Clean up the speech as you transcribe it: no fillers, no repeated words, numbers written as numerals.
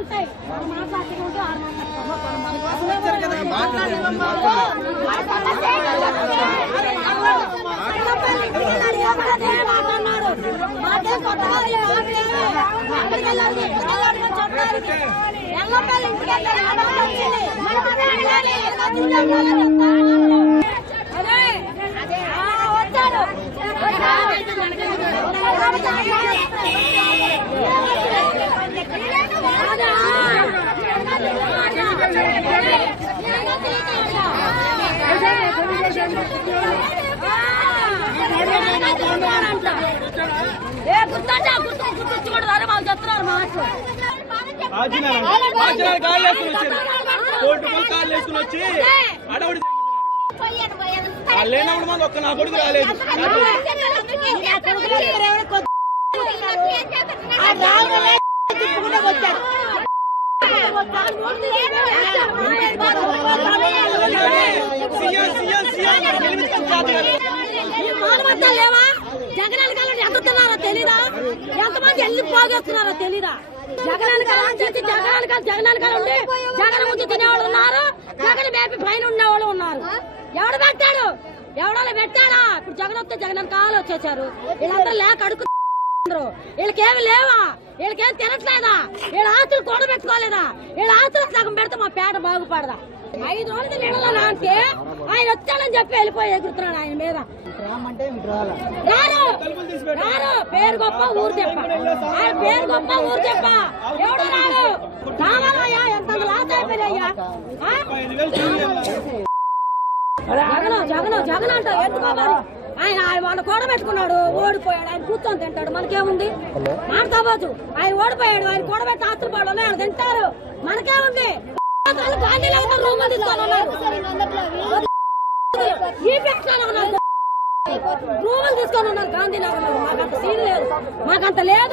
ఉంటాయి. వచ్చి అడవుడి లేనప్పుడు మాకు ఒక్క నా కొడుకు రాలేదు. లేవా జగన్ కాలం ఎంత తిన్నారో తెలీదా? ఎంతమంది ఎల్లి పోగేస్తున్నారో తెలీదా? జగన్ కాలం చేసి జగన్ కాలం ఉండి జగన్ ముందు తినేవాళ్ళు ఉన్నారు, జగన్ మేపి పైన ఉండేవాళ్ళు ఉన్నారు. ఎవడు పెట్టాడు? ఎవడో పెట్టాడా? ఇప్పుడు జగన్ వస్తే జగన్ కాలు వచ్చేసారు. వీళ్ళందరూ లేక అడుగుతున్నారు. వీళ్ళకేమి లేవా? వీళ్ళకేం తినట్లేదా? వీళ్ళ ఆస్తులు కూడబెట్టుకోలేదా? వీళ్ళ ఆస్తులు సగం పెడితే మా పేట బాగుపడదా? 5 రోజులు నీళ్ళలో నాంటే ఆయన వచ్చాడని చెప్పి వెళ్ళిపోయి ఎగురుతున్నాడు ఆయన మీద. రారు పేరు గొప్ప ఊరు చెప్ప, ఆయన పేరు గొప్ప ఊరు చెప్ప. ఎవడు రాడు? రావాలయ్యా, ఎంత లాస్ అయిపోయాయ్యా. జగన్ అంట ఎందుకోవాలి? ఆయన వాళ్ళు కూడబెట్టుకున్నాడు, ఓడిపోయాడు. ఆయన కూర్చొని తింటాడు, మనకేముంది? మాట్లాడవచ్చు. ఆయన ఓడిపోయాడు, ఆయన కూడబెట్టి ఆస్తులు పడు ఆయన తింటారు, మనకేముంది? గాంధీనగర్ రూములు తీసుకొని ఉన్నారు, రూములు తీసుకొని ఉన్నారు గాంధీనగర్ లో. మాకంత సీన్ లేదు, మాకంత లేదు.